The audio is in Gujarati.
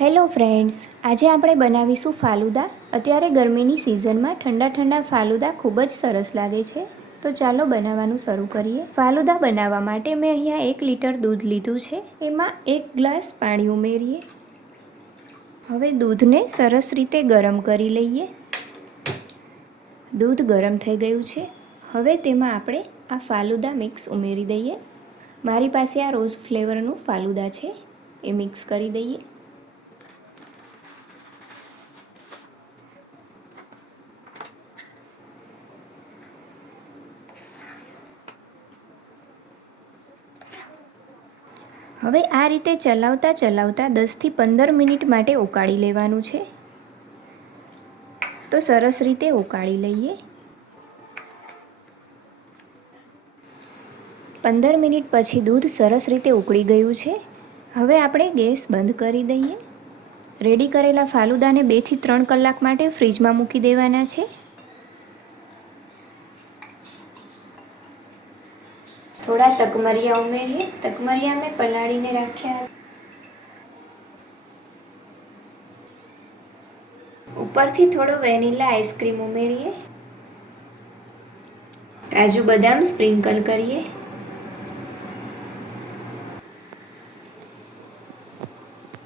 હેલો ફ્રેન્ડ્સ, આજે આપણે બનાવીશું ફાલુદા. અત્યારે ગરમીની સિઝનમાં ઠંડા ઠંડા ફાલુદા ખૂબ જ સરસ લાગે છે. તો ચાલો બનાવવાનું શરૂ કરીએ. ફાલુદા બનાવવા માટે મેં અહીંયા 1 લીટર દૂધ લીધું છે. એમાં 1 ગ્લાસ પાણી ઉમેરીએ. હવે દૂધને સરસ રીતે ગરમ કરી લઈએ. દૂધ ગરમ થઈ ગયું છે. હવે તેમાં આપણે આ ફાલુદા મિક્સ ઉમેરી દઈએ. મારી પાસે આ રોઝ ફ્લેવરનું ફાલુદા છે, એ મિક્સ કરી દઈએ. હવે આ રીતે ચલાવતા 10થી 15 મિનિટ માટે ઉકાળી લેવાનું છે. તો સરસ રીતે ઉકાળી લઈએ. 15 મિનિટ પછી દૂધ સરસ રીતે ઉકળી ગયું છે. હવે આપણે ગેસ બંધ કરી દઈએ. રેડી કરેલા ફાલુદાને 2 થી 3 કલાક માટે ફ્રીજમાં મૂકી દેવાના છે. થોડા તકમરિયા ઉમેરીએ. તકમરિયા મેં પલાળીને રાખ્યા. ઉપરથી થોડો વેનીલા આઈસ્ક્રીમ ઉમેરીએ. કાજુ બદામ સ્પ્રિંકલ કરીએ.